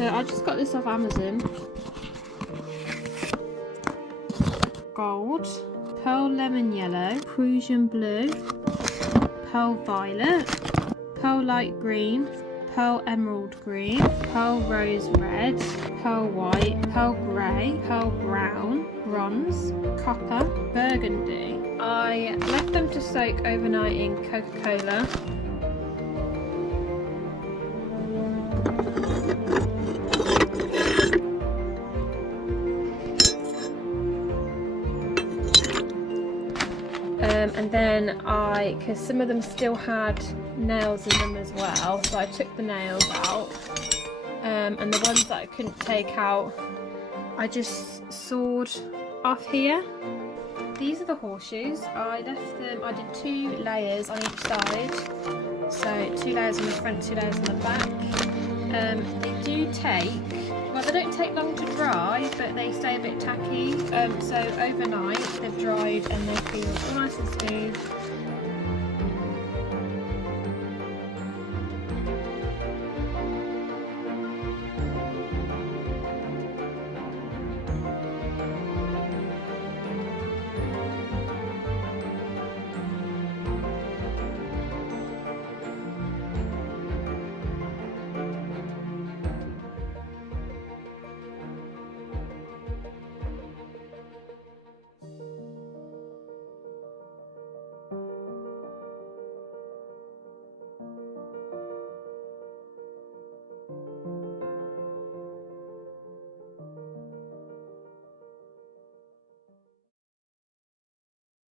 So I just got this off Amazon. Gold, pearl lemon yellow, Prussian blue, pearl violet, pearl light green, pearl emerald green, pearl rose red, pearl white, pearl grey, pearl brown, bronze, copper, burgundy. I left them to soak overnight in Coca-Cola. And then because some of them still had nails in them as well, so I took the nails out, and the ones that I couldn't take out, I just sawed off here. These are the horseshoes. I left them, I did 2 layers on each side, so 2 layers on the front, 2 layers on the back. They do take, well, they don't take long to dry, but they stay a bit tacky, so overnight they've dried and they feel, when I